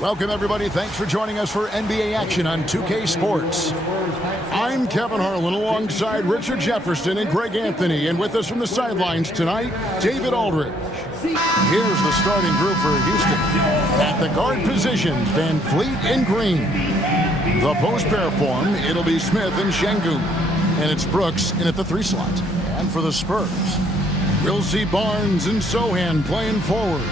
Welcome, everybody. Thanks for joining us for NBA action on 2K Sports. I'm Kevin Harlan alongside Richard Jefferson and Greg Anthony. And with us from the sidelines tonight, David Aldridge. Here's the starting group for Houston. At the guard positions, Van Fleet and Green. The post pair form, it'll be Smith and Şengün. And it's Brooks in at the 3 slot. And for the Spurs, we'll see Barnes and Sohan playing forward.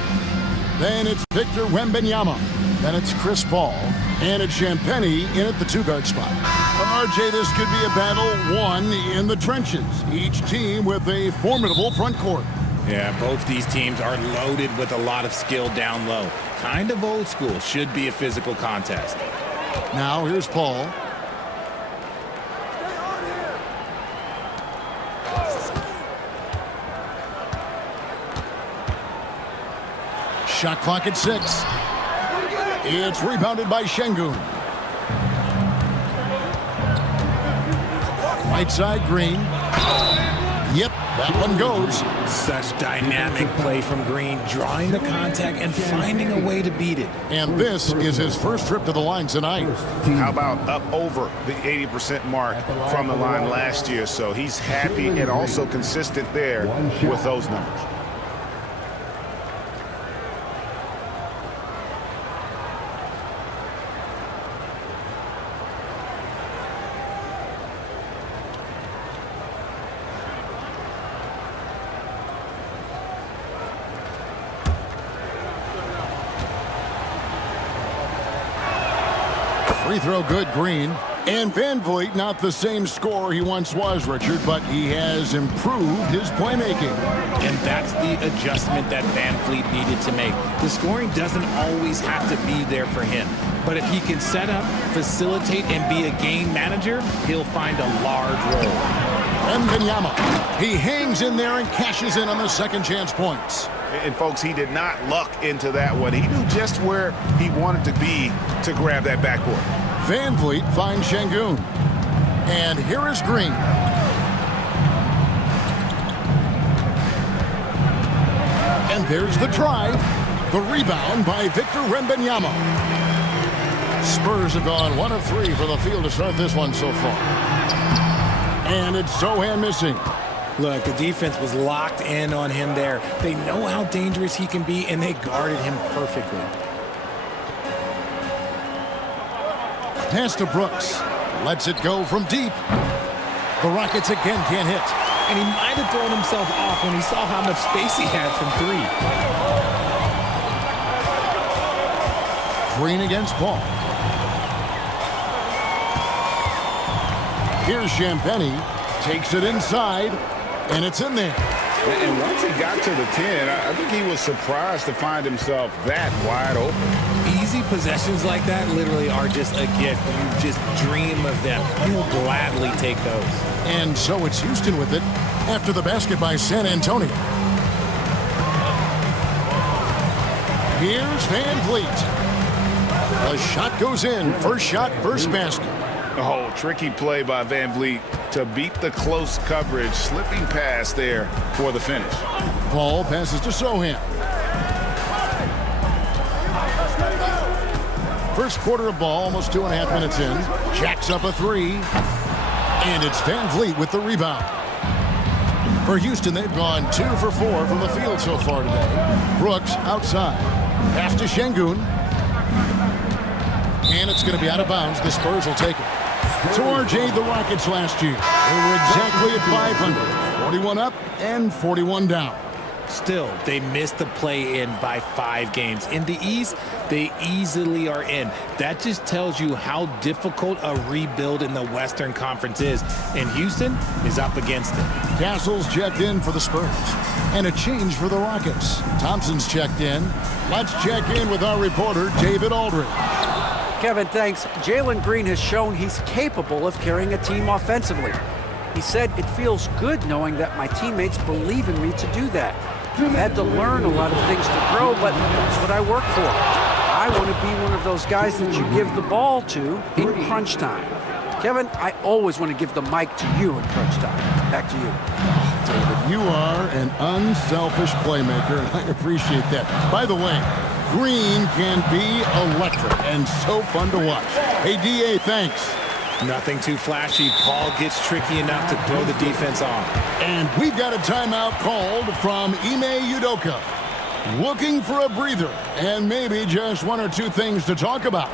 Then it's Victor Wembanyama. Then it's Chris Paul. And it's Champagnie in at the 2-guard spot. RJ, this could be a battle won in the trenches. Each team with a formidable front court. Yeah, both these teams are loaded with a lot of skill down low. Kind of old school. Should be a physical contest. Now here's Paul. Shot clock at 6. It's rebounded by Şengün. Right side, Green. Yep, that one goes. Such dynamic play from Green, drawing the contact and finding a way to beat it. And this is his first trip to the line tonight. How about up over the 80% mark from the line last year? So he's happy and also consistent there with those numbers. Free throw good, Green. And Van Vliet, not the same scorer he once was, Richard, but he has improved his playmaking. And that's the adjustment that Van Vliet needed to make. The scoring doesn't always have to be there for him. But if he can set up, facilitate, and be a game manager, he'll find a large role. Wembanyama. He hangs in there and cashes in on the second chance points. And, folks, he did not luck into that one. He knew just where he wanted to be to grab that backboard. Van Vliet finds Şengün. And here is Green. And there's the drive. The rebound by Victor Wembanyama. Spurs have gone 1 of 3 for the field to start this one so far. And it's Sohan missing. Look, the defense was locked in on him there. They know how dangerous he can be, and they guarded him perfectly. Pass to Brooks. Lets it go from deep. The Rockets again can't hit. And he might have thrown himself off when he saw how much space he had from 3. Green against Paul. Here's Champagnie. Takes it inside. And it's in there. And once he got to the 10, I think he was surprised to find himself that wide open. Easy possessions like that literally are just a gift. You just dream of them. He'll gladly take those. And so it's Houston with it after the basket by San Antonio. Here's Van Vliet. The shot goes in. First shot, first basket. Oh, tricky play by Van Vliet to beat the close coverage. Slipping pass there for the finish. Paul passes to Sohan. First quarter of ball, almost 2.5 minutes in. Jacks up a 3. And it's Van Vliet with the rebound. For Houston, they've gone 2 for 4 from the field so far today. Brooks outside. Pass to Şengün. And it's going to be out of bounds. The Spurs will take it. So RJ, the Rockets last year, they were exactly at 500. 41 up and 41 down. Still, they missed the play-in by 5 games. In the East, they easily are in. That just tells you how difficult a rebuild in the Western Conference is. And Houston is up against it. Castle's checked in for the Spurs. And a change for the Rockets. Thompson's checked in. Let's check in with our reporter, David Aldridge. Kevin, thanks. Jalen Green has shown he's capable of carrying a team offensively. He said, "It feels good knowing that my teammates believe in me to do that. I've had to learn a lot of things to grow, but that's what I work for. I want to be one of those guys that you give the ball to in crunch time." Kevin, I always want to give the mic to you in crunch time. Back to you. David, you are an unselfish playmaker, and I appreciate that. By the way, Green can be electric and so fun to watch. Hey, D.A., thanks. Nothing too flashy. Paul gets tricky enough to throw the defense off. And we've got a timeout called from Ime Udoka. Looking for a breather and maybe just one or two things to talk about.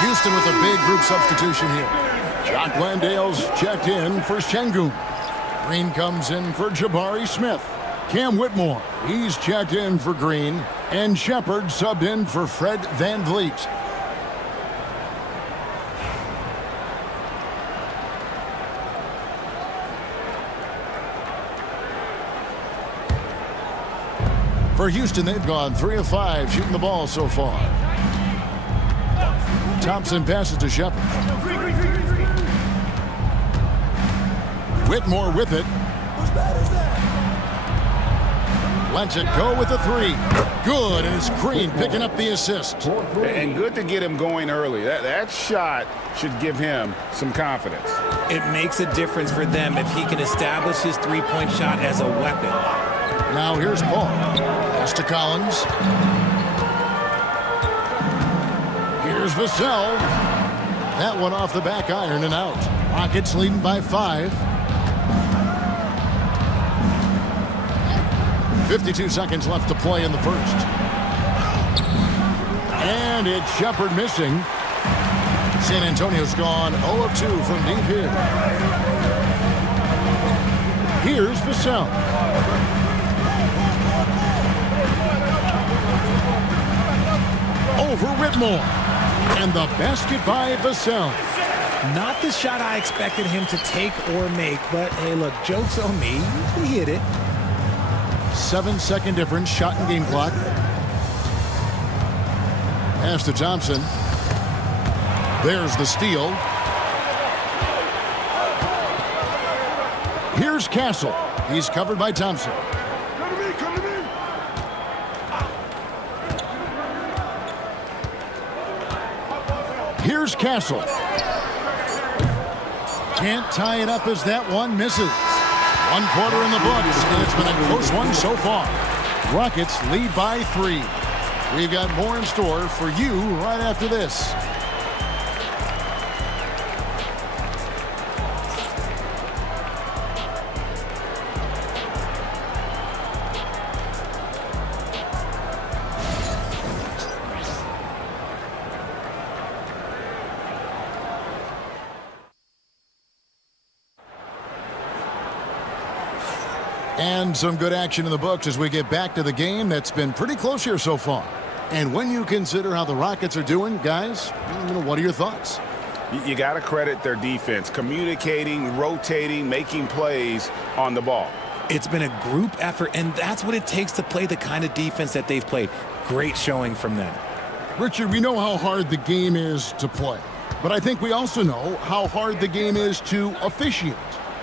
Houston with a big group substitution here. Jock Landale's checked in for Şengün. Green comes in for Jabari Smith. Cam Whitmore, he's checked in for Green. And Shepard subbed in for Fred VanVleet. For Houston, they've gone 3 of 5 shooting the ball so far. Thompson passes to Shepard. Whitmore with it. Lets it go with a 3. Good, and it's Green picking up the assist. And good to get him going early. That shot should give him some confidence. It makes a difference for them if he can establish his three-point shot as a weapon. Now here's Paul. Pass to Collins. Here's Vassell. That one off the back iron and out. Rockets leading by 5. 52 seconds left to play in the first. And it's Shepard missing. San Antonio's gone 0 of 2 from deep here. Here's Vassell. Over Whitmore. And the basket by Vassell. Not the shot I expected him to take or make, but hey, look, joke's on me. He hit it. 7-second difference, shot and game clock. Pass to Thompson. There's the steal. Here's Castle. He's covered by Thompson. Here's Castle. Can't tie it up as that one misses. 1 quarter in the books, and it's been a close one so far. Rockets lead by 3. We've got more in store for you right after this. And some good action in the books as we get back to the game that's been pretty close here so far. And when you consider how the Rockets are doing, guys, what are your thoughts? You got to credit their defense, communicating, rotating, making plays on the ball. It's been a group effort, and that's what it takes to play the kind of defense that they've played. Great showing from them. Richard, we know how hard the game is to play, but I think we also know how hard the game is to officiate.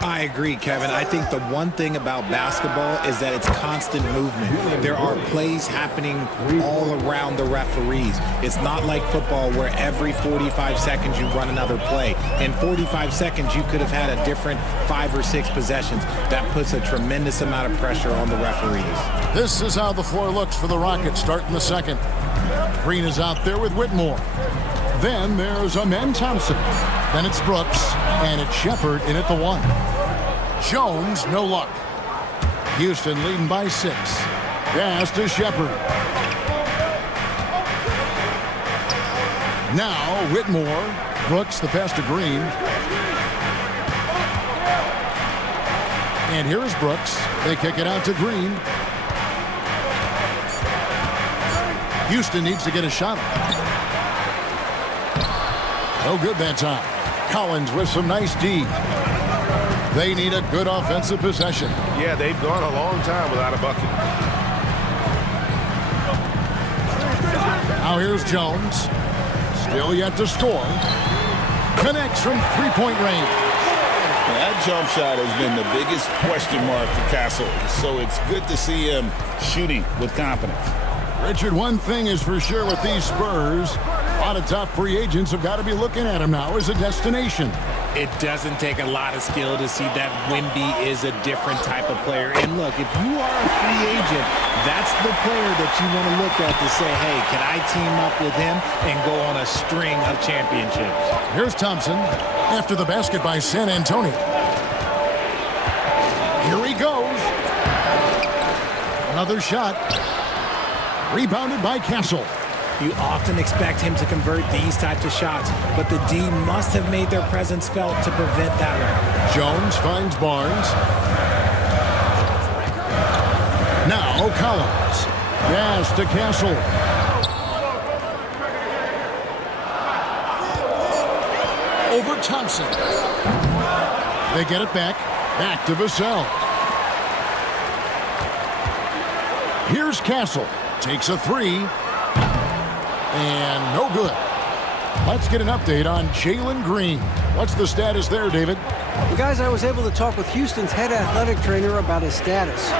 I agree, Kevin. I think the one thing about basketball is that it's constant movement. There are plays happening all around the referees. It's not like football where every 45 seconds you run another play. In 45 seconds, you could have had a different 5 or 6 possessions. That puts a tremendous amount of pressure on the referees. This is how the floor looks for the Rockets starting the second. Green is out there with Whitmore. Then there's Amen Thompson. Then it's Brooks, and it's Shepard in at the 1. Jones, no luck. Houston leading by 6. Pass to Shepard. Now Whitmore. Brooks, the pass to Green. And here's Brooks. They kick it out to Green. Houston needs to get a shot up. No good that time. Collins with some nice D. They need a good offensive possession. Yeah, they've gone a long time without a bucket. Now here's Jones. Still yet to score. Connects from three-point range. That jump shot has been the biggest question mark for Castle, so it's good to see him shooting with confidence. Richard, one thing is for sure with these Spurs, a lot of top free agents have got to be looking at him now as a destination. It doesn't take a lot of skill to see that Wemby is a different type of player. And look, if you are a free agent, that's the player that you want to look at to say, hey, can I team up with him and go on a string of championships? Here's Thompson after the basket by San Antonio. Here he goes. Another shot. Rebounded by Castle. You often expect him to convert these types of shots, but the D must have made their presence felt to prevent that one. Jones finds Barnes. Now Collins. Pass to Castle. Over Thompson. They get it back. Back to Vassell. Here's Castle. Takes a 3. And no good. Let's get an update on Jalen Green. What's the status there, David? Well, guys, I was able to talk with Houston's head athletic trainer about his status.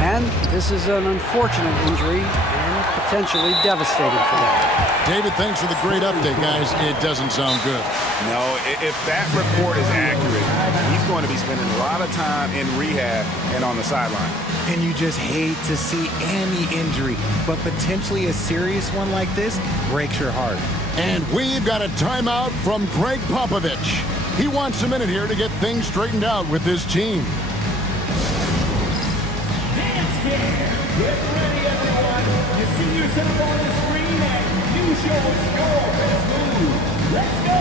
And this is an unfortunate injury and potentially devastating for them. David, thanks for the great update, guys. It doesn't sound good. No, if that report is accurate, he's going to be spending a lot of time in rehab and on the sideline. And you just hate to see any injury, but potentially a serious one like this breaks your heart. And we've got a timeout from Greg Popovich. He wants a minute here to get things straightened out with his team. Dance here. Get ready, everyone. You see yourself on the screen and you show us your best move. Let's go.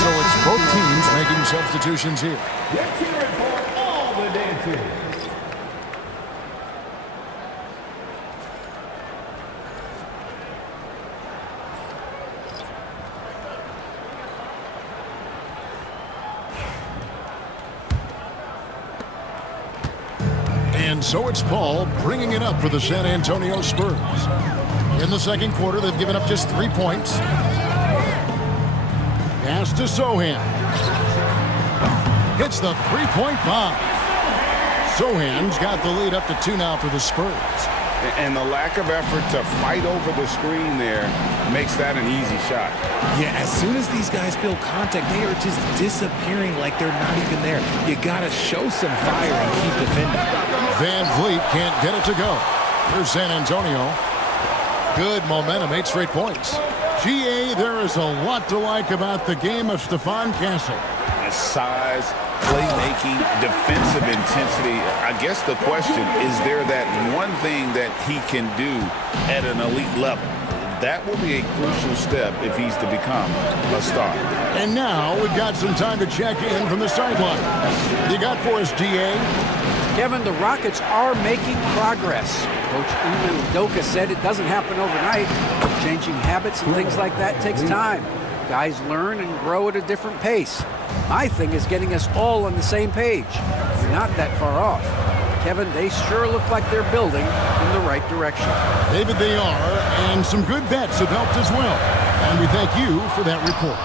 So it's both teams making substitutions here. Let's hear it for all the dancers. And so it's Paul bringing it up for the San Antonio Spurs. In the second quarter, they've given up just 3 points. Pass to Sohan. Hits the three-point bomb. Sohan's got the lead up to 2 now for the Spurs. And the lack of effort to fight over the screen there makes that an easy shot. Yeah, as soon as these guys feel contact, they are just disappearing like they're not even there. You got to show some fire and keep defending. Van Vliet can't get it to go. Here's San Antonio. Good momentum, 8 straight points. GA, there is a lot to like about the game of Stephon Castle. His size, playmaking, defensive intensity. I guess the question, is there that one thing that he can do at an elite level? That will be a crucial step if he's to become a star. And now we've got some time to check in from the sideline. You got for us, GA? Kevin, the Rockets are making progress. Coach Ime Udoka said it doesn't happen overnight. Changing habits and things like that takes time. Guys learn and grow at a different pace. My thing is getting us all on the same page. We're not that far off. Kevin, they sure look like they're building in the right direction. David, they are, and some good bets have helped as well. And we thank you for that report.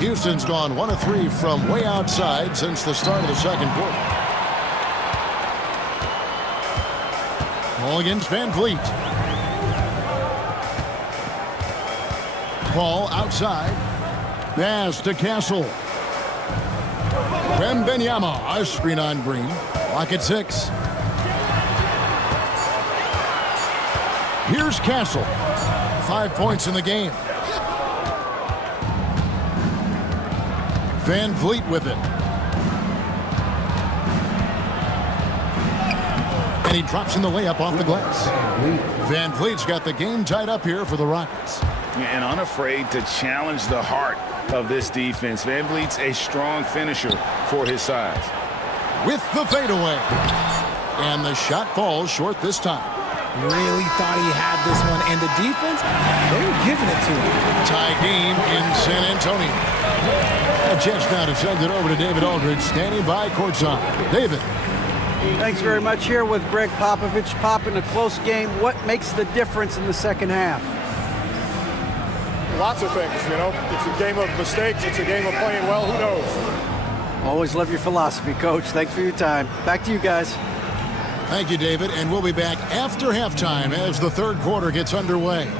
Houston's gone 1 of 3 from way outside since the start of the second quarter. Ball against Van Vliet. Ball outside. Pass to Castle. Wembanyama, a screen on Green. Lock at 6. Here's Castle. 5 points in the game. Van Vliet with it. And he drops in the layup off the glass. Van Vliet's got the game tied up here for the Rockets. And unafraid to challenge the heart of this defense. Van Vliet's a strong finisher for his size. With the fadeaway. And the shot falls short this time. Really thought he had this one, and the defense, they were giving it to him. Tie game in San Antonio. A chance now to send it over to David Aldridge, standing by courtside. David. Thanks very much. Here with Greg Popovich. Pop, in a close game, what makes the difference in the second half? Lots of things, you know. It's a game of mistakes. It's a game of playing well. Who knows? Always love your philosophy, Coach. Thanks for your time. Back to you guys. Thank you, David. And we'll be back after halftime as the third quarter gets underway.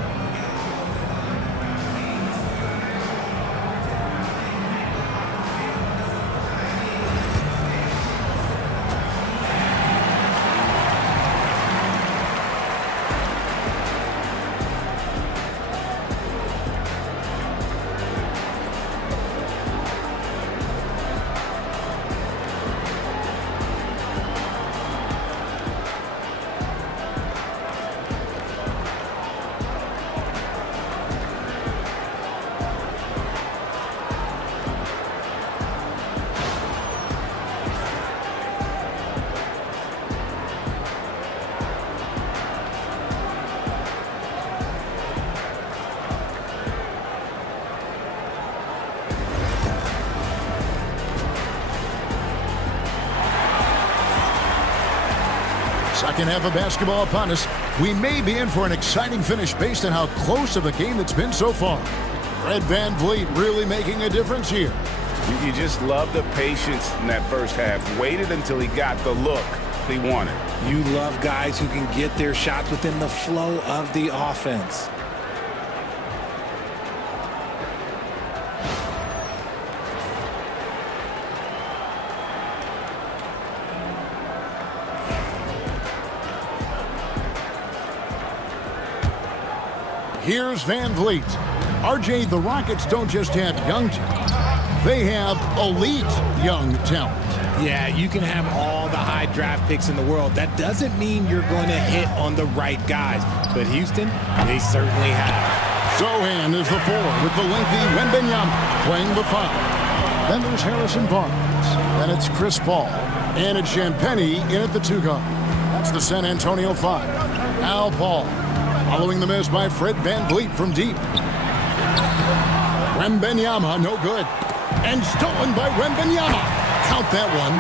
Second half of basketball upon us. We may be in for an exciting finish based on how close of a game it's been so far. Fred Van Vliet really making a difference here. You just love the patience in that first half. Waited until he got the look he wanted. You love guys who can get their shots within the flow of the offense. Here's Van Vliet. RJ, the Rockets don't just have young talent. They have elite young talent. Yeah, you can have all the high draft picks in the world. That doesn't mean you're going to hit on the right guys. But Houston, they certainly have. Sohan is the 4 with the lengthy Wembanyama playing the 5. Then there's Harrison Barnes. Then it's Chris Paul. And it's Champagnie in at the 2 guard. That's the San Antonio 5. Al Paul. Following the miss by Fred Van Vliet from deep. Wembanyama, no good. And stolen by Wembanyama. Count that one.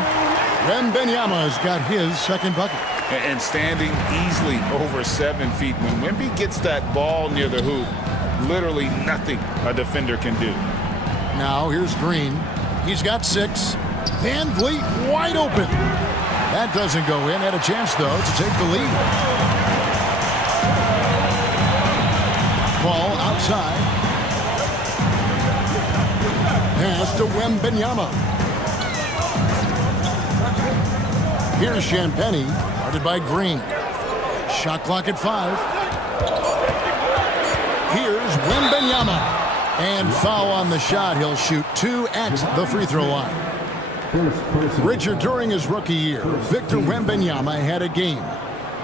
Wembanyama's got his second bucket. And standing easily over 7 feet. When Wemby gets that ball near the hoop, literally nothing a defender can do. Now here's Green. He's got 6. Van Vliet wide open. That doesn't go in. Had a chance, though, to take the lead. Ball outside. Pass to Wembanyama. Here's Champagnie, guarded by Green. Shot clock at 5. Here's Wembanyama. And foul on the shot. He'll shoot 2 at the free throw line. Richard, during his rookie year, Victor Wembanyama had a game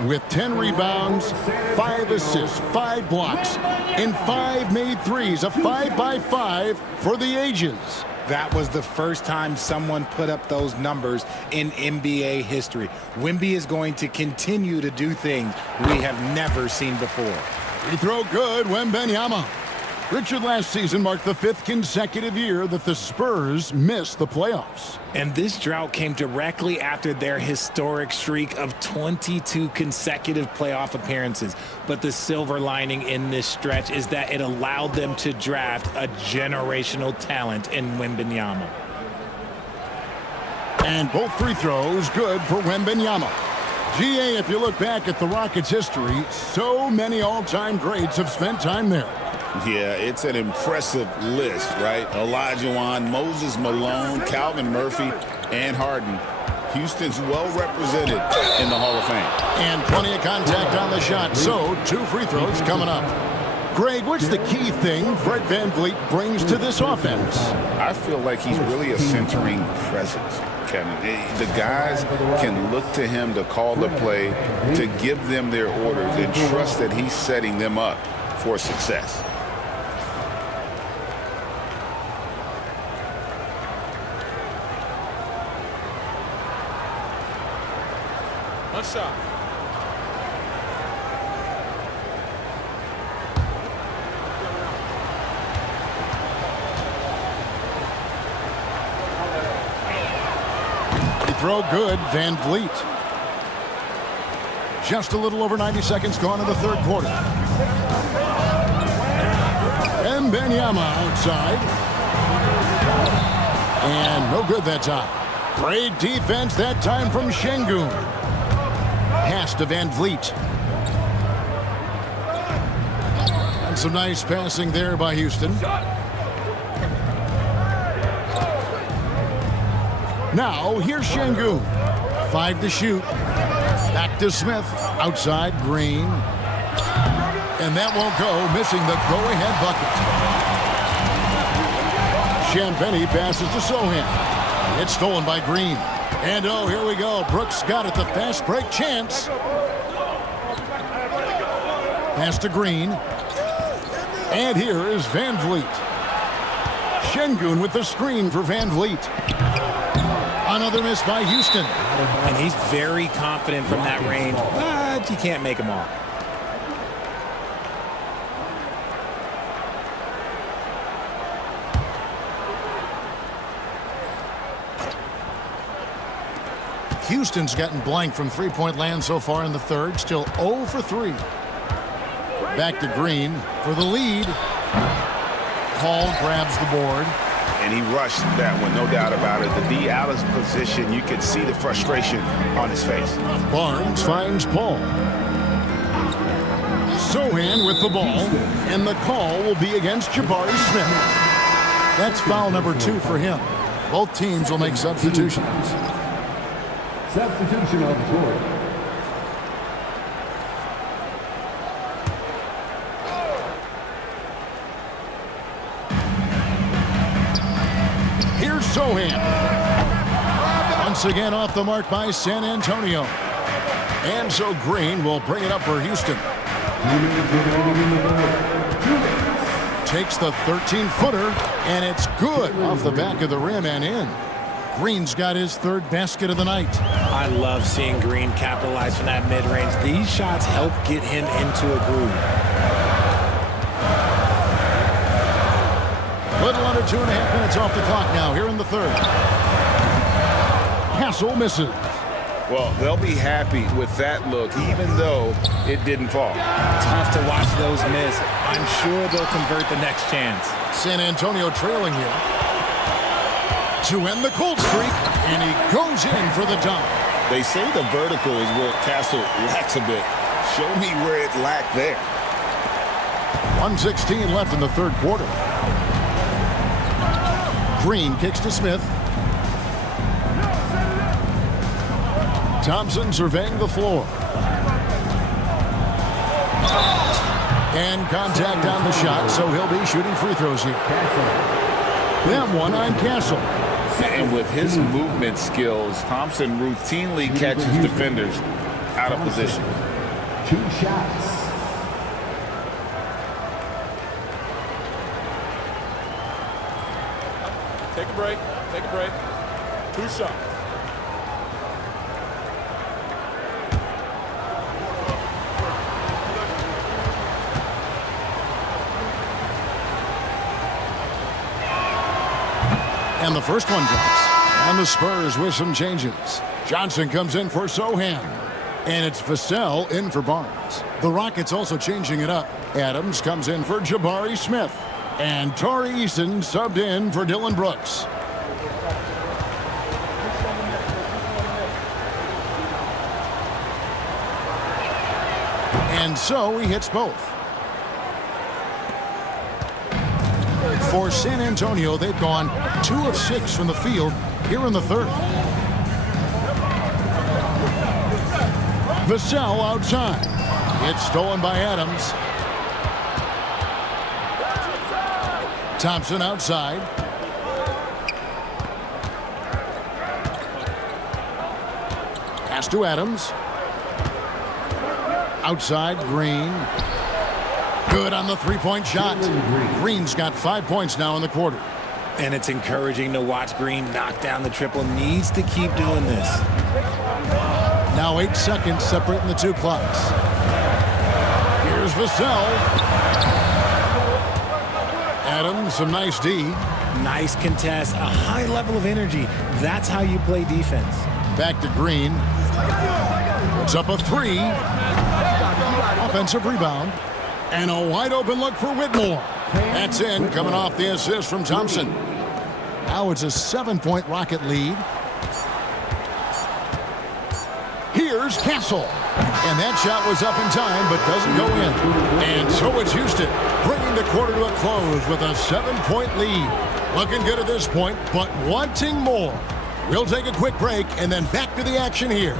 with 10 rebounds, 5 assists, 5 blocks, and 5 made threes, a 5-by-5 for the ages. That was the first time someone put up those numbers in NBA history. Wemby is going to continue to do things we have never seen before. Free throw good, Wembanyama. Richard, last season marked the 5th consecutive year that the Spurs missed the playoffs. And this drought came directly after their historic streak of 22 consecutive playoff appearances. But the silver lining in this stretch is that it allowed them to draft a generational talent in Wembanyama. And both free throws good for Wembanyama. GA, if you look back at the Rockets' history, so many all-time greats have spent time there. Yeah, it's an impressive list, right? Olajuwon, Moses Malone, Calvin Murphy, and Harden. Houston's well represented in the Hall of Fame. And plenty of contact on the shot, so 2 free throws coming up. Greg, what's the key thing Fred VanVleet brings to this offense? I feel like he's really a centering presence, Kevin. The guys can look to him to call the play, to give them their orders, and trust that he's setting them up for success. One shot. Throw good, VanVleet. Just a little over 90 seconds gone in the 3rd quarter. Wembanyama outside. And no good that time. Great defense that time from Şengün. Pass to VanVleet. And some nice passing there by Houston. Now, here's Şengün. 5 to shoot. Back to Smith. Outside, Green. And that won't go, missing the go-ahead bucket. Champagnie passes to Sohan. It's stolen by Green. And, oh, here we go. Brooks got it, the fast break chance. Pass to Green. And here is VanVleet. Şengün with the screen for VanVleet. Another miss by Houston. And he's very confident from that range, but you can't make them all. Houston's gotten blank from three-point land so far in the 3rd. Still 0 for 3. Back to Green for the lead. Hall grabs the board. And he rushed that one, no doubt about it. The D out of position, you could see the frustration on his face. Barnes finds Paul. Sohan with the ball, and the call will be against Jabari Smith. That's foul number 2 for him. Both teams will make substitutions. Substitution on the court. Here's Sohan. Once again off the mark by San Antonio. And so Green will bring it up for Houston. Takes the 13-footer, and it's good off the back of the rim and in. Green's got his 3rd basket of the night. I love seeing Green capitalize from that mid-range. These shots help get him into a groove. Little under 2.5 minutes off the clock now here in the 3rd. Castle misses. Well, they'll be happy with that look, even though it didn't fall. Tough to watch those miss. I'm sure they'll convert the next chance. San Antonio trailing here to end the cold streak, and he goes in for the dunk. They say the vertical is where Castle lacks a bit. Show me where it lacked there. 1:16 left in the third quarter. Green kicks to Smith. Thompson surveying the floor. And contact on the shot, so he'll be shooting free throws here. That one on Castle. And with his movement skills, Thompson routinely catches defenders out of position. 2 shots. Take a break. Take a break. 2 shots. And the first one drops. And the Spurs with some changes. Johnson comes in for Sohan. And it's Vassell in for Barnes. The Rockets also changing it up. Adams comes in for Jabari Smith. And Tari Eason subbed in for Dylan Brooks. And so he hits both. For San Antonio, they've gone 2 of 6 from the field here in the third. Vassell outside. It's stolen by Adams. Thompson outside. Pass to Adams. Outside, Green. Good on the three-point shot. Green's got 5 points now in the quarter. And it's encouraging to watch Green knock down the triple. Needs to keep doing this. Now 8 seconds separating the 2 clocks. Here's Vassell. Adams, some nice D. Nice contest, a high level of energy. That's how you play defense. Back to Green. Puts up a 3. Offensive rebound. And a wide open look for Whitmore. That's in, coming off the assist from Thompson. Now it's a 7-point Rocket lead. Here's Castle. And that shot was up in time, but doesn't go in. And so it's Houston, bringing the quarter to a close with a 7-point lead. Looking good at this point, but wanting more. We'll take a quick break and then back to the action here.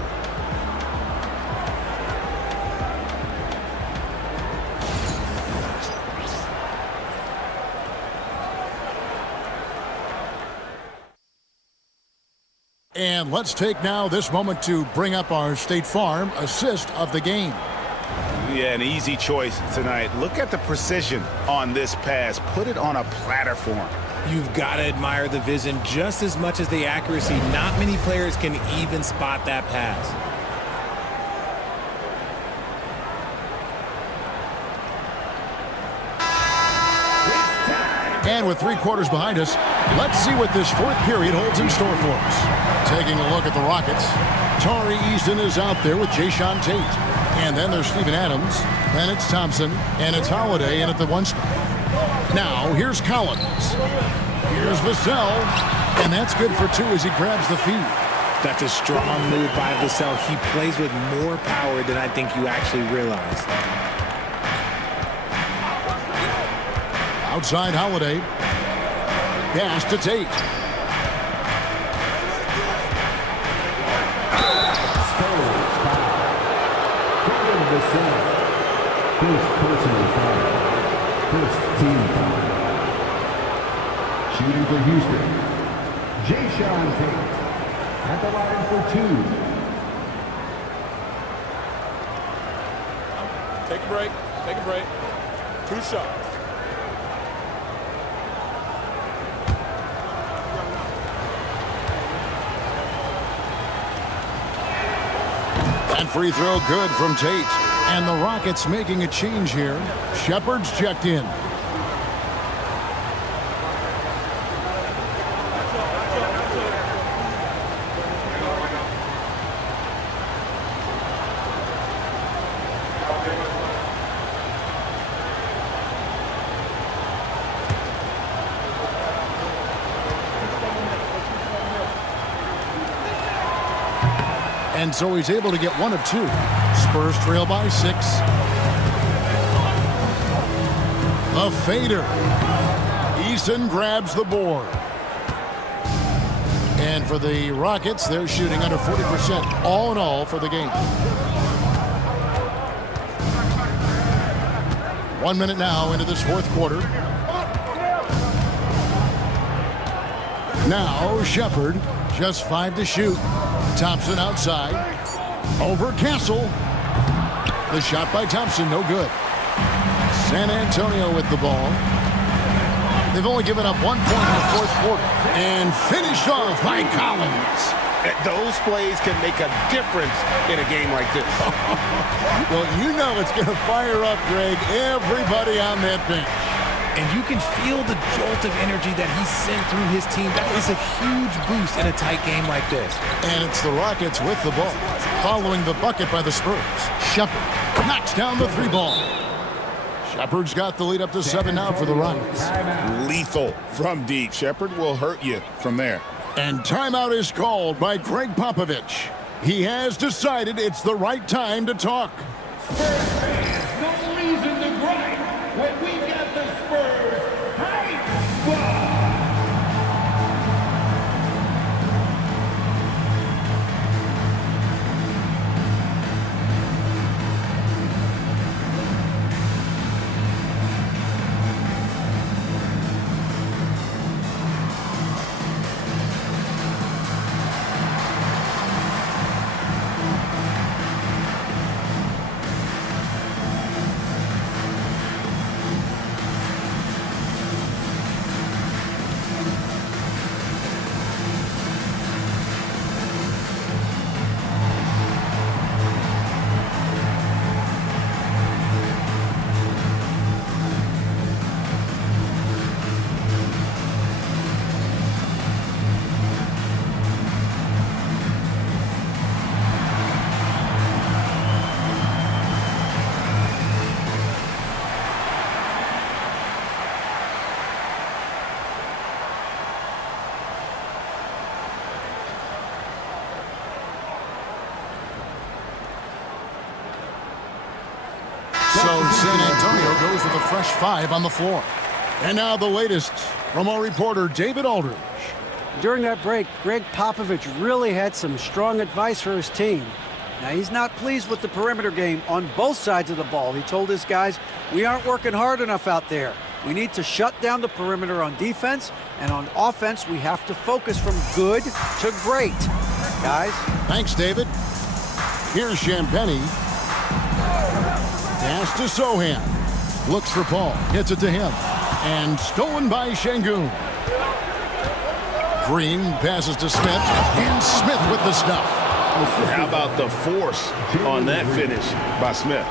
And let's take now this moment to bring up our State Farm assist of the game. Yeah, an easy choice tonight. Look at the precision on this pass. Put it on a platter form. You've got to admire the vision just as much as the accuracy. Not many players can even spot that pass. And with 3 quarters behind us, let's see what this fourth period holds in store for us. Taking a look at the Rockets, Tari Eason is out there with Jayshawn Tate. And then there's Steven Adams, then it's Thompson, and it's Holiday in at the 1 spot. Now, here's Collins. Here's Vassell, and that's good for 2 as he grabs the feed. That's a strong move by Vassell. He plays with more power than I think you actually realize. Outside Holiday. Pass to Tate. First personal foul. First team foul. Shooting for Houston, Jayshawn Tate. At the line for 2. Take a break. Take a break. 2 shots. And free throw good from Tate. And the Rockets making a change here. Shepard's checked in. And so he's able to get one of two. Spurs trail by 6. A fader. Eason grabs the board. And for the Rockets, they're shooting under 40% all in all for the game. 1 minute now into this fourth quarter. Now Shepherd, just 5 to shoot. Thompson outside. Over Castle. The shot by Thompson, no good. San Antonio with the ball. They've only given up 1 point in the fourth quarter. And finished off by Collins. Those plays can make a difference in a game like this. Well, you know it's going to fire up, Greg, everybody on that bench. And you can feel the jolt of energy that he sent through his team. That is a huge boost in a tight game like this. And it's the Rockets with the ball, following the bucket by the Spurs. Shepherd knocks down the 3-ball. Shepherd's got the lead up to 7 now for the Rockets. Lethal from deep. Shepherd will hurt you from there. And timeout is called by Greg Popovich. He has decided it's the right time to talk. Spurs fans, no reason to gripe when we got the Spurs hype squad. So San Antonio goes with a fresh 5 on the floor. And now the latest from our reporter, David Aldridge. During that break, Greg Popovich really had some strong advice for his team. Now, he's not pleased with the perimeter game on both sides of the ball. He told his guys, we aren't working hard enough out there. We need to shut down the perimeter on defense, and on offense, we have to focus from good to great. Guys? Thanks, David. Here's Champagnie. Pass to Sohan. Looks for Paul. Hits it to him. And stolen by Şengün. Green passes to Smith. And Smith with the stuff. How about the force on that finish by Smith?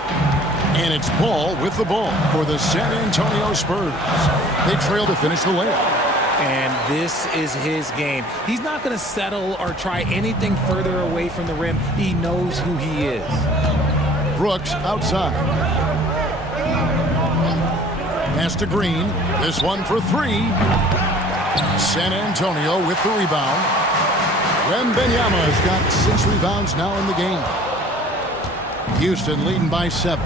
And it's Paul with the ball for the San Antonio Spurs. They trail to finish the layup. And this is his game. He's not going to settle or try anything further away from the rim. He knows who he is. Brooks outside. Pass to Green. This one for 3. San Antonio with the rebound. Wembanyama's got 6 rebounds now in the game. Houston leading by 7.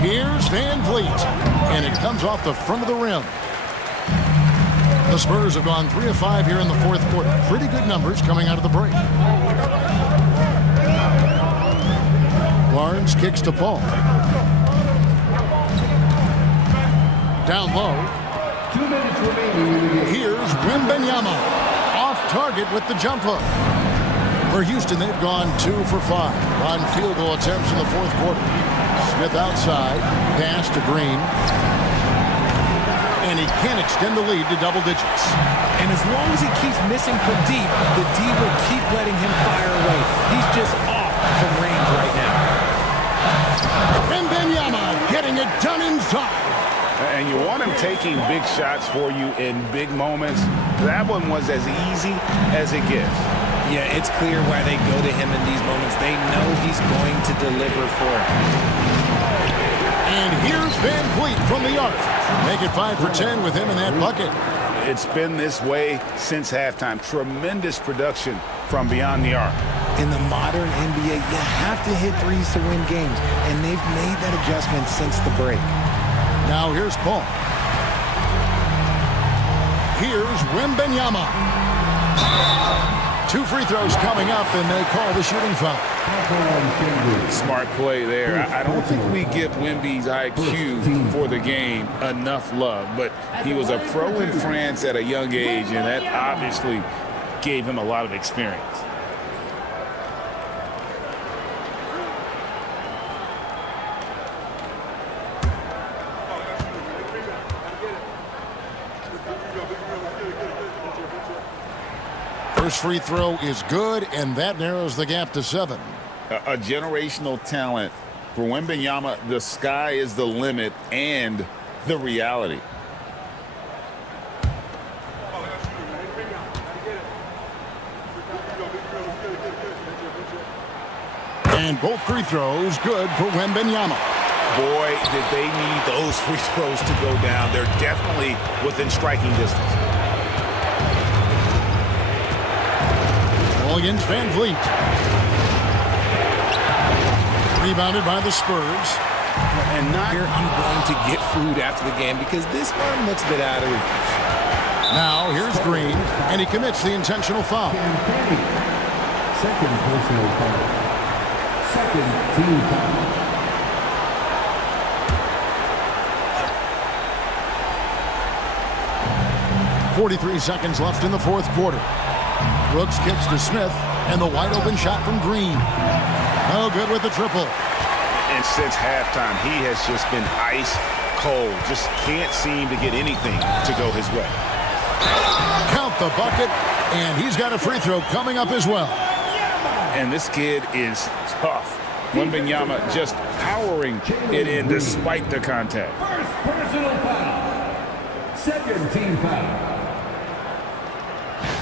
Here's Van Vliet. And it comes off the front of the rim. The Spurs have gone 3 of 5 here in the fourth quarter. Pretty good numbers coming out of the break. Barnes kicks to Paul. Down low. 2 minutes remaining. Here's Wembanyama. Off target with the jump hook. For Houston, they've gone 2 for 5 on field goal attempts in the fourth quarter. Smith outside. Pass to Green. And he can't extend the lead to double digits. And as long as he keeps missing from deep, the D will keep letting him fire away. He's just off from range right now. Wembanyama getting it done inside. And you want him taking big shots for you in big moments. That one was as easy as it gets. Yeah, it's clear why they go to him in these moments. They know he's going to deliver for him. And here's Van Vliet from the arc. Make it 5 for 10 with him in that bucket. It's been this way since halftime. Tremendous production from beyond the arc. In the modern NBA, you have to hit threes to win games, and they've made that adjustment since the break. Now here's Paul. Here's Wembanyama. 2 free throws coming up, and they call the shooting foul. Smart play there. I don't think we give Wemby's IQ for the game enough love, but he was a pro in France at a young age, and that obviously gave him a lot of experience. First free throw is good, and that narrows the gap to 7. A generational talent for Wembanyama. The sky is the limit and the reality. And both free throws good for Wembanyama. Boy, did they need those free throws to go down. They're definitely within striking distance. Ball against Van Vliet. Rebounded by the Spurs. And not here, I'm going to get food after the game because this one looks a bit out of reach. Now here's Green, and he commits the intentional foul. Second personal foul. Second team foul. .43 seconds left in the fourth quarter. Brooks kicks to Smith, and the wide-open shot from Green. No good with the triple. And since halftime, he has just been ice cold. Just can't seem to get anything to go his way. Count the bucket, and he's got a free throw coming up as well. And this kid is tough. Wembanyama just powering it in despite the contact. First personal foul. Second team foul.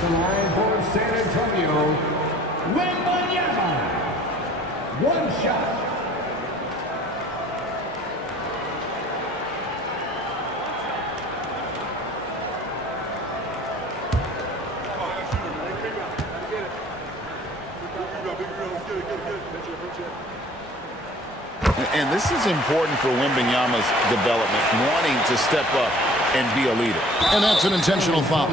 The line for San Antonio, Wembanyama. One shot. And this is important for Wembanyama's development, wanting to step up and be a leader. And that's an intentional foul.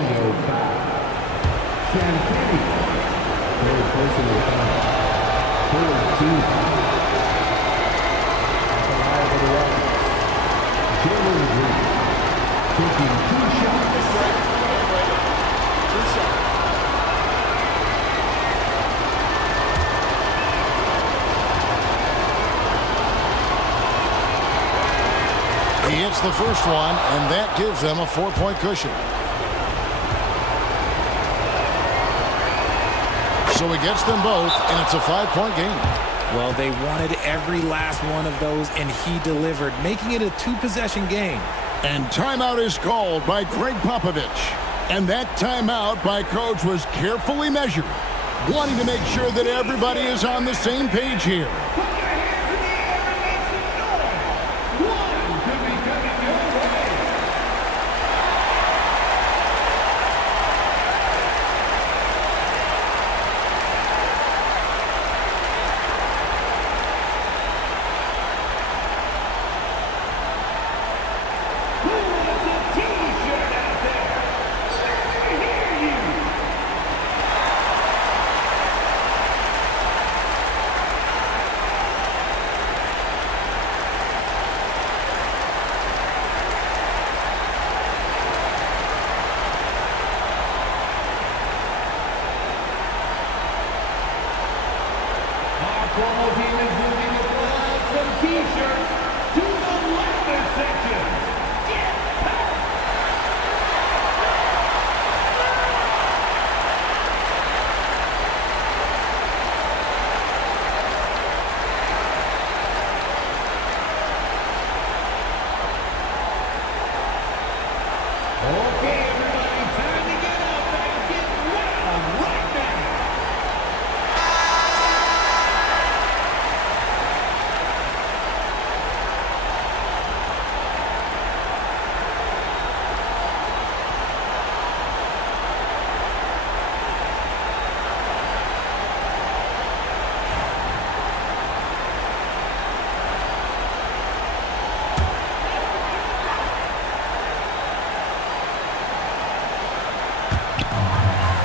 He hits the first one, and that gives them a 4-point cushion. So he gets them both, and it's a 5-point game. Well, they wanted every last one of those, and he delivered, making it a 2-possession game. And timeout is called by Greg Popovich. And that timeout by Coach was carefully measured, wanting to make sure that everybody is on the same page here.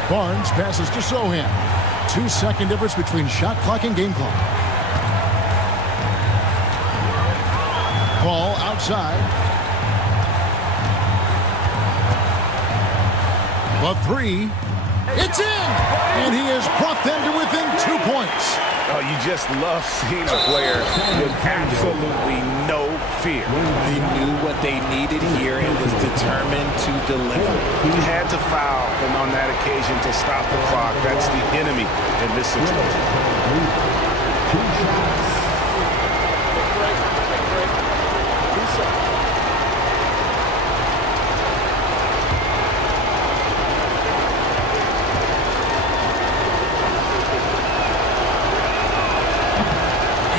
Barnes passes to Sohan. 2-second difference between shot clock and game clock. Ball outside. The three. It's in! And he has brought them to within 2 points. Oh, you just love seeing a player with absolutely no fear. They knew what they needed here and was determined to deliver. He had to foul, and on that occasion to stop the clock. That's the enemy in this situation.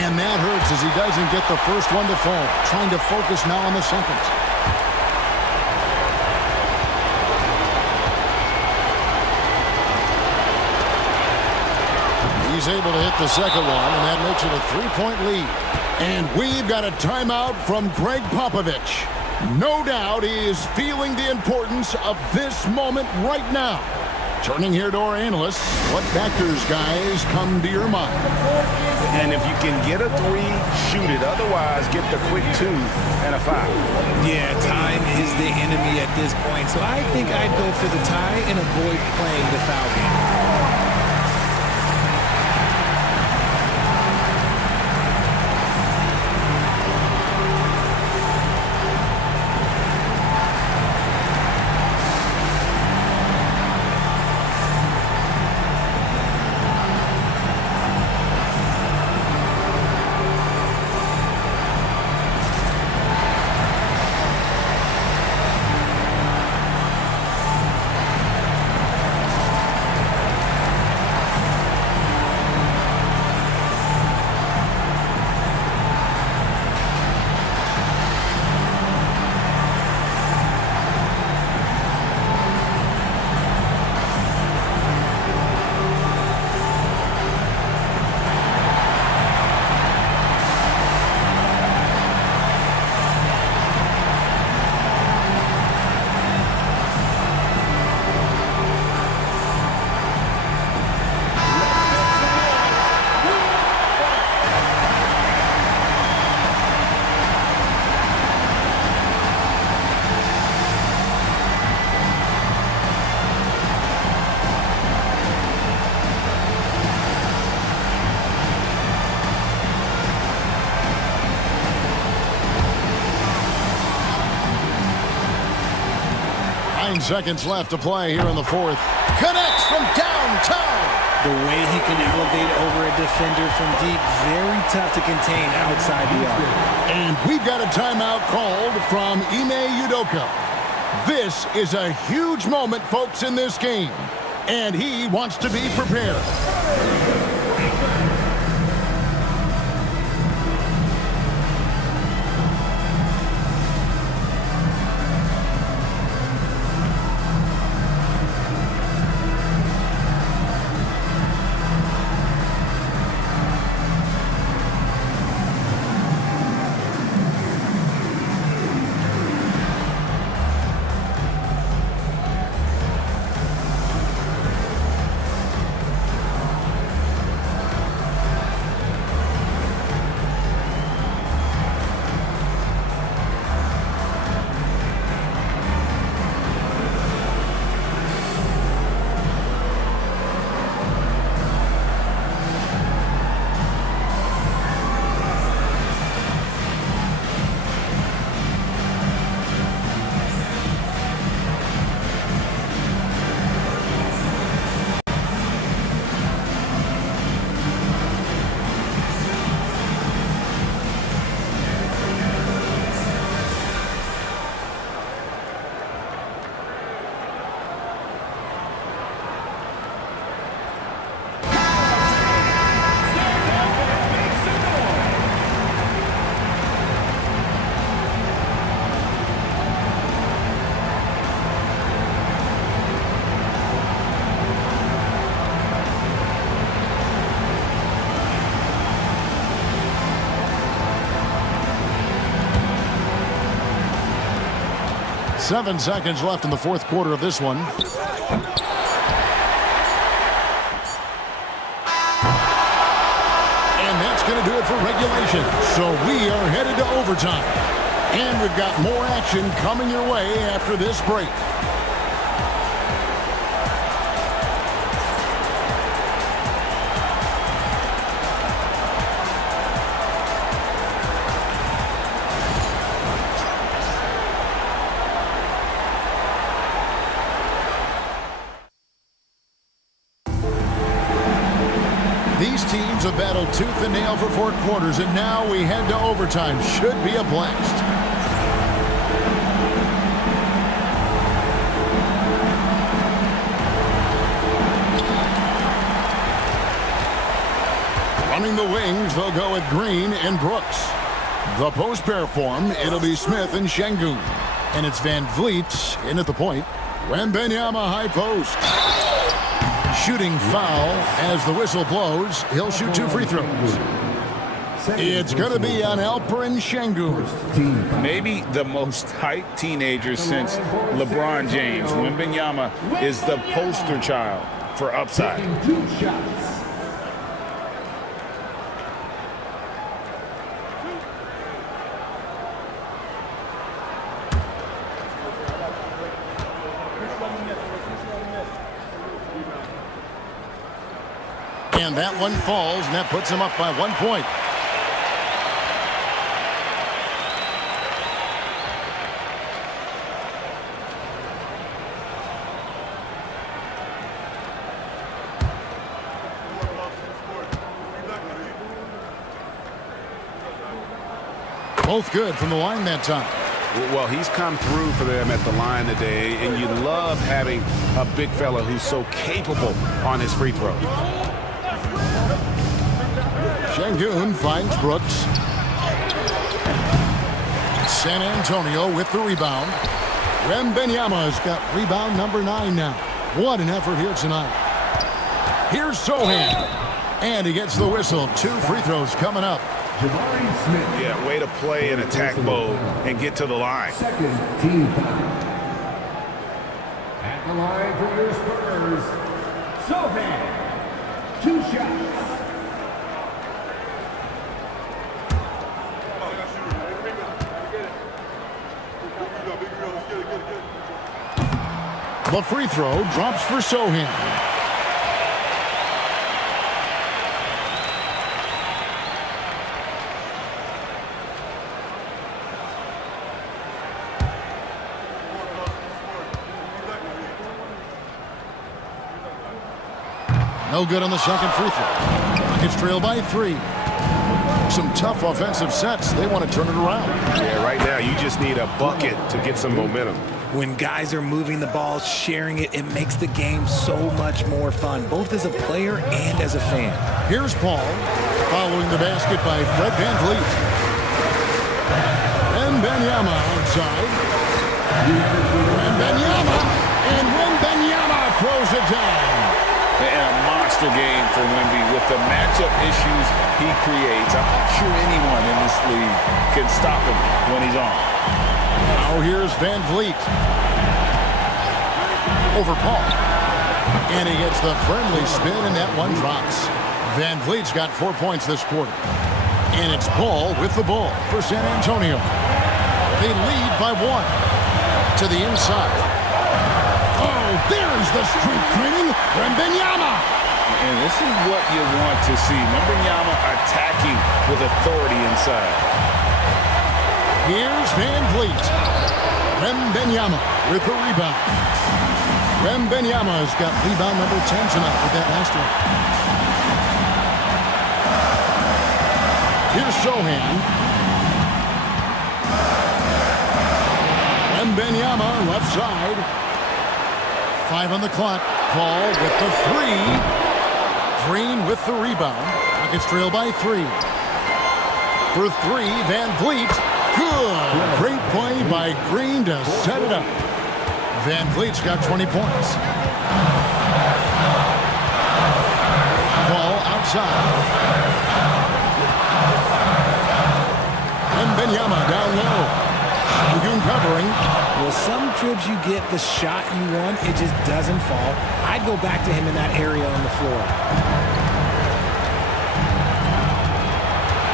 And that hurts as he doesn't get the first one to fall. Trying to focus now on the second. He's able to hit the second one, and that makes it a 3-point lead. And we've got a timeout from Greg Popovich. No doubt he is feeling the importance of this moment right now. Turning here to our analysts, what factors, guys, come to your mind? And if you can get a three, shoot it. Otherwise, get the quick 2 and a foul. Yeah, time is the enemy at this point. So I think I'd go for the tie and avoid playing the foul game. Seconds left to play here in the fourth. Connects from downtown. The way he can elevate over a defender from deep, very tough to contain outside the arc. And we've got a timeout called from Ime Udoka. This is a huge moment, folks, in this game. And he wants to be prepared. Seven seconds left in the fourth quarter of this one. for regulation, so we are headed to overtime. And we've got more action coming your way after this break. These teams have battled tooth and nail for 4 quarters, and now we head to overtime. Should be a blast. Running the wings, they'll go with Green and Brooks. The post pair form, it'll be Smith and Şengün. And it's Van Vliet in at the point. Wembanyama high post. Shooting foul as the whistle blows. He'll shoot 2 free throws. It's going to be on Alperen Şengün. Maybe the most hyped teenager since LeBron James. Wembanyama is the poster child for upside. And that one falls, and that puts him up by 1 point. Both good from the line that time. Well, he's come through for them at the line today, and you love having a big fella who's so capable on his free throw. Şengün finds Brooks. San Antonio with the rebound. Wembanyama's got rebound number 9 now. What an effort here tonight. Here's Sohan. And he gets the whistle. 2 free throws coming up. Yeah, way to play in attack mode and get to the line. Second team foul. At the line for your Spurs, Sohan. 2 shots. The free throw drops for Sohan. No good on the second free throw. Rockets trail by 3. Some tough offensive sets. They want to turn it around. Yeah, right now you just need a bucket to get some momentum. When guys are moving the ball, sharing it, it makes the game so much more fun, both as a player and as a fan. Here's Paul, following the basket by Fred Van Vliet. Wembanyama outside. Wembanyama throws it down. And a monster game for Wemby with the matchup issues he creates. I'm not sure anyone in this league can stop him when he's on. Now here's Van Vliet. Over Paul. And he gets the friendly spin, and that one drops. Van Vliet's got 4 points this quarter. And it's Paul with the ball for San Antonio. They lead by 1. To the inside. Oh, there's the streak training. Wembanyama. And this is what you want to see. Wembanyama attacking with authority inside. Here's Van Vliet. Wembanyama with the rebound. Wembanyama's got rebound number 10 tonight with that last one. Here's Sohan. Wembanyama left side. 5 on the clock. Paul with the 3. Green with the rebound. Rockets trail by 3. For 3, Van Vliet. Good. Great play by Green to set it up. Van Vliet's got 20 points. Ball outside. Wembanyama down low. Şengün covering. Well, some trips you get the shot you want, it just doesn't fall. I'd go back to him in that area on the floor.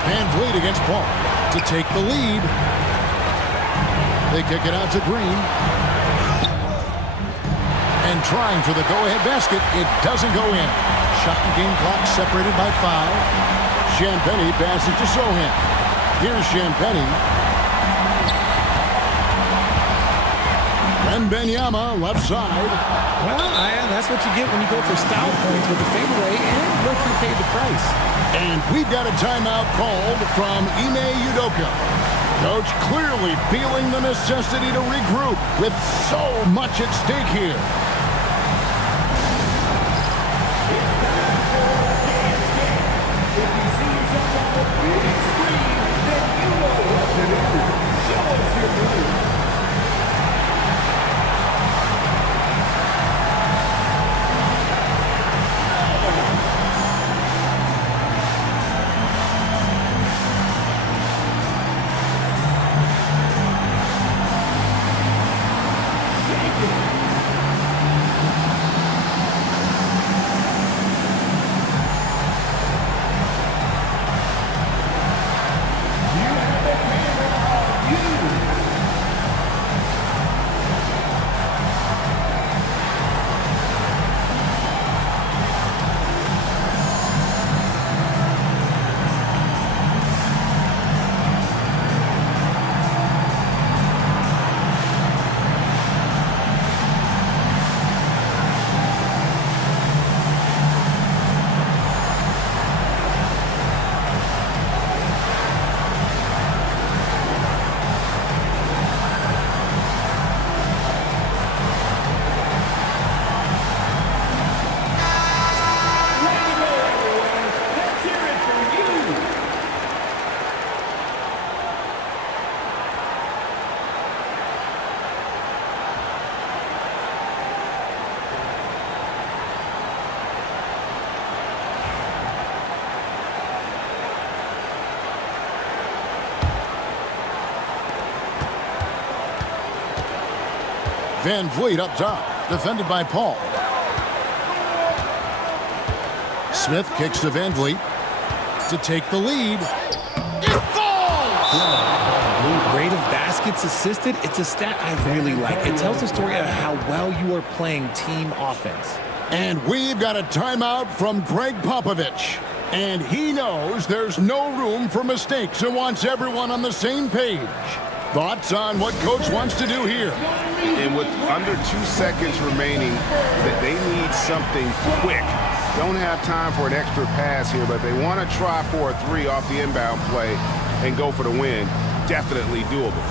Van Vliet against Paul to take the lead. They kick it out to Green. And trying for the go-ahead basket. It doesn't go in. Shot and game clock separated by 5. Champagnie passes to Sohan. Here's Champagnie. Wembanyama left side. Well, that's what you get when you go for style points with the fadeaway, and look who paid the price. And we've got a timeout called from Ime Udoka. Coach clearly feeling the necessity to regroup with so much at stake here. If you see yourself on the big screen, then you know what to do. Show us your move. Van Vliet up top, defended by Paul. Smith kicks to Van Vliet to take the lead. It falls! Rate of baskets assisted, it's a stat I really like. It tells the story of how well you are playing team offense. And we've got a timeout from Greg Popovich. And he knows there's no room for mistakes and wants everyone on the same page. Thoughts on what Coach wants to do here? And with under 2 seconds remaining, that they need something quick. Don't have time for an extra pass here, but they want to try for a 3 off the inbound play and go for the win. Definitely doable.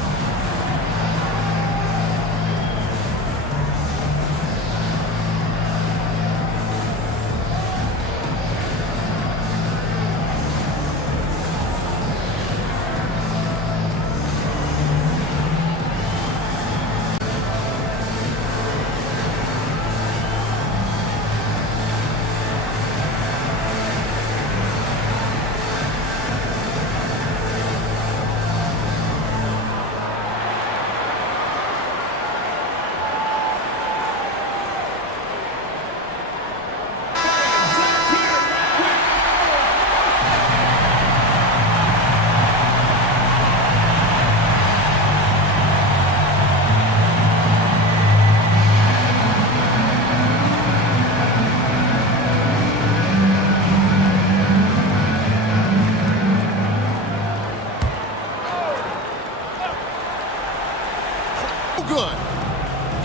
Good.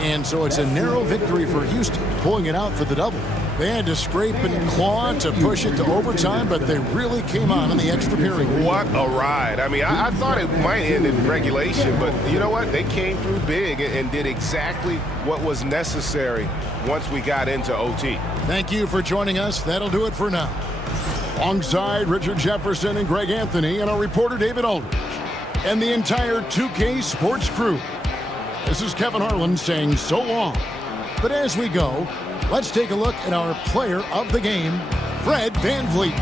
And so it's a narrow victory for Houston, pulling it out for the double. They had to scrape and claw to push it to overtime, but they really came on in the extra period. What a ride. I mean, I thought it might end in regulation, but you know what? They came through big and did exactly what was necessary once we got into OT. Thank you for joining us. That'll do it for now. Alongside Richard Jefferson and Greg Anthony and our reporter David Aldridge and the entire 2K Sports crew. This is Kevin Harlan saying so long. But as we go, let's take a look at our player of the game, Fred VanVleet.